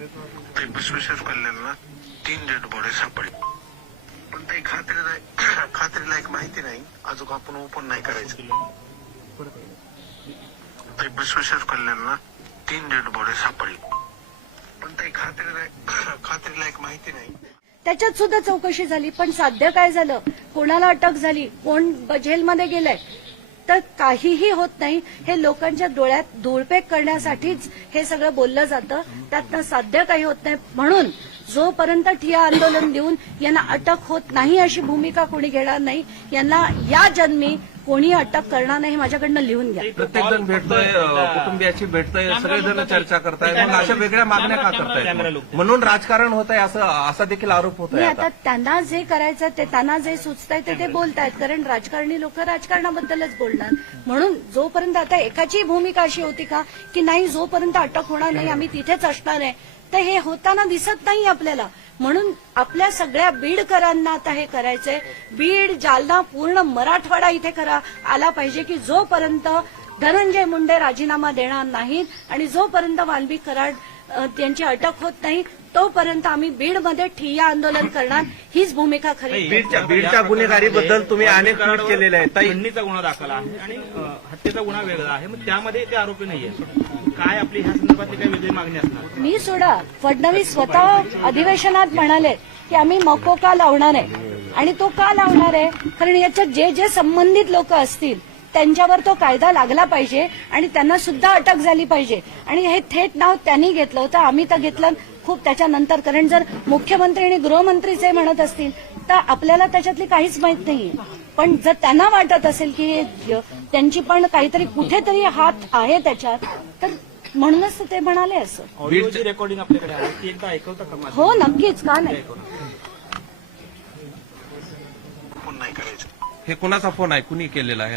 ते कल्याणला तीन dead body सापडली. पण ते खात्री नाही खात्रीला एक माहिती नाही. अजून आपण ओपन नाही करायचं. ते बसवेश्वर कल्याणला तीन डेड बॉडी सापडली. पण ते खात्री नाही खात्रीला एक माहिती नाही. त्याच्यात सुद्धा चौकशी झाली पण साध्य काय झालं? कोणाला अटक झाली? कोण जेलमध्ये गेलंय? तर काहीही होत नाही. हे लोकांच्या डोळ्यात धुळपेक करण्यासाठीच हे सगळं बोललं जातं. त्यातनं साध्य काही होत नाही. म्हणून जोपर्यंत ठिया आंदोलन देऊन यांना अटक होत नाही अशी भूमिका कोणी घेणार नाही यांना या जन्मी कोणी अटक करणार नाही माझ्याकडनं लिहून घ्या. प्रत्येक जण भेटतोय कुटुंबियाची भेटतोय सगळेजण चर्चा करताय मग अशा वेगळ्या मागण्या का करतायत म्हणून राजकारण होत आहे असं असा देखील आरोप होत मी आहे आता. आता त्यांना जे करायचं ते त्यांना जे सुचतंय ते ते बोलतायत. कारण राजकारणी लोक राजकारणाबद्दलच बोलणार. म्हणून जोपर्यंत आता एकाची भूमिका अशी होती का की नाही जोपर्यंत अटक होणार नाही आम्ही तिथेच असणार आहे तर हे होताना दिसत नाही आपल्याला. म्हणून आपल्या सगळ्या बीडकरांना आता हे करायचंय. बीड जालना पूर्ण मराठवाडा इथे करा आला पाहिजे की जोपर्यंत धनंजय मुंडे राजीनामा देणार नाहीत आणि जोपर्यंत वाल्मिक कराड त्यांची अटक होत नाही तोपर्यंत आम्ही बीडमध्ये ठिय्या आंदोलन करणार हीच भूमिका खरी बीडच्या बीडच्या गुन्हेगारीबद्दल तुम्ही अनेक ट्विट केलेले आहेत. ताई. खंडणीचा गुन्हा दाखल आहे आणि हत्येचा गुन्हा वेगळा आहे. मग त्यामध्ये ते आरोपी नाहीये. काय आपली ह्या संदर्भातली काही वेगळी मागणी असणार? मी सोडा फडणवीस स्वतः अधिवेशनात म्हणाले की आम्ही मको का लावणार आहे? आणि तो का लावणार आहे? कारण याच्यात जे जे संबंधित लोक असतील त्यांच्यावर तो कायदा लागला पाहिजे आणि त्यांना सुद्धा अटक झाली पाहिजे. आणि हे थेट नाव त्यांनी घेतलं होतं आम्ही तर घेतलं खूप त्याच्यानंतर. कारण जर मुख्यमंत्री आणि गृहमंत्रीचे म्हणत असतील तर आपल्याला त्याच्यातली काहीच माहीत नाहीये. पण जर त्यांना वाटत असेल की त्यांची पण काहीतरी कुठेतरी हात आहे त्याच्यात तर म्हणूनच ते म्हणाले असं. रेकॉर्डिंग आपल्याकडे आहे ती एकदा ऐकवता का? हो नक्कीच. का नाही? नाही हे कुणाचा फोन आहे? कुणी केलेला आहे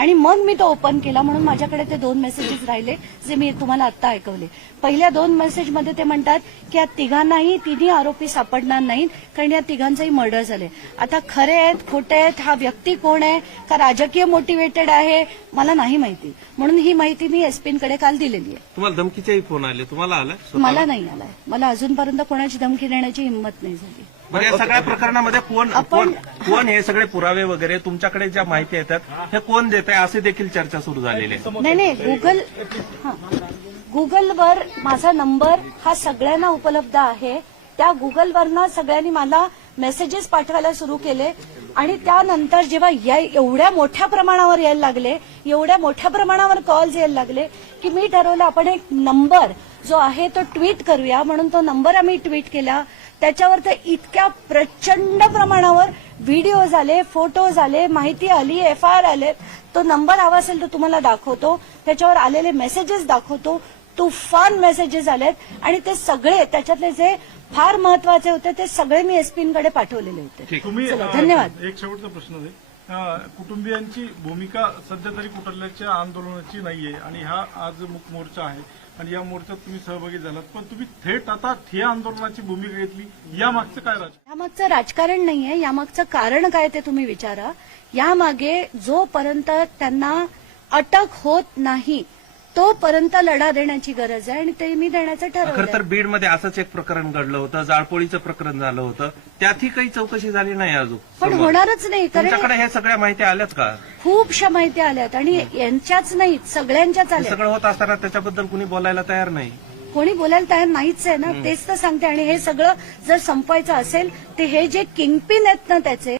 आणि मग मी तो ओपन केला म्हणून माझ्याकडे ते दोन मेसेजेस राहिले जे मी तुम्हाला आता ऐकवले. पहिल्या दोन मेसेजमध्ये ते म्हणतात की या तिघांनाही तिन्ही आरोपी सापडणार नाहीत कारण या तिघांचंही मर्डर झाले आता खरे आहेत खोटे आहेत हा व्यक्ती कोण आहे का राजकीय मोटिवेटेड आहे मला नाही माहिती. म्हणून ही माहिती मी एसपींकडे काल दिलेली आहे. तुम्हाला धमकीचेही फोन आले? तुम्हाला आलाय? मला नाही आलाय. मला अजूनपर्यंत कोणाची धमकी देण्याची हिंमत नाही झाली. बरं या सगळ्या प्रकरणामध्ये कोण कोण कोण हे सगळे पुरावे वगैरे तुमच्याकडे ज्या माहिती येतात हे कोण देत आहे? असे देखील चर्चा सुरू झालेली आहे. नाही नाही गुगल. गुगलवर माझा नंबर हा सगळ्यांना उपलब्ध आहे. त्या गुगलवरनं सगळ्यांनी मला मेसेजेस पाठवायला सुरू केले. आणि त्यानंतर जेव्हा या एवढ्या मोठ्या प्रमाणावर यायला लागले एवढ्या मोठ्या प्रमाणावर कॉल्स यायला लागले की मी ठरवलं आपण एक नंबर जो आहे तो ट्विट करूया. म्हणून तो नंबर आम्ही ट्विट केला. त्याच्यावर तर इतक्या प्रचंड प्रमाणावर व्हिडिओज आले फोटोज आले माहिती आली एफ आय आर आले. तो नंबर हवा असेल तर तुम्हाला दाखवतो. त्याच्यावर आलेले मेसेजेस दाखवतो. तुफान मेसेजेस आलेत. आणि ते सगळे त्याच्यातले जे फार महत्त्वाचे होते ते सगळे मी एसपींकडे पाठवलेले होते. धन्यवाद. एक शेवटचा प्रश्न कुटुंबियांची भूमिका सध्या तरी कुठल्याच्या आंदोलनाची नाहीये. आणि हा आज मुक मोर्चा आहे. आणि या मोर्चात तुम्ही सहभागी झालात. पण तुम्ही थेट आता ठिया आंदोलनाची भूमिका घेतली. या मागचं काय राज यामागचं राजकारण नाहीये. यामागचं कारण काय ते तुम्ही विचारा. यामागे जोपर्यंत त्यांना अटक होत नाही तोपर्यंत लढा देण्याची गरज आहे आणि ते मी देण्याचं खरं तर ठरवलं बीडमध्ये असंच एक प्रकरण घडलं होतं. जाळपोळीचं प्रकरण झालं होतं. त्यातही काही चौकशी झाली नाही अजून. पण. होणारच नाही तुमच्याकडे कारण हे सगळ्या माहिती आल्यात का? खूपशा माहिती आल्यात आणि यांच्याच नाहीत सगळ्यांच्याच आल्या सगळं होत असताना त्याच्याबद्दल कुणी बोलायला तयार नाही. कोणी बोलायला तयार नाहीच आहे ना तेच तर सांगते. आणि हे सगळं जर संपवायचं असेल ते हे जे किंगपिन आहेत ना त्याचे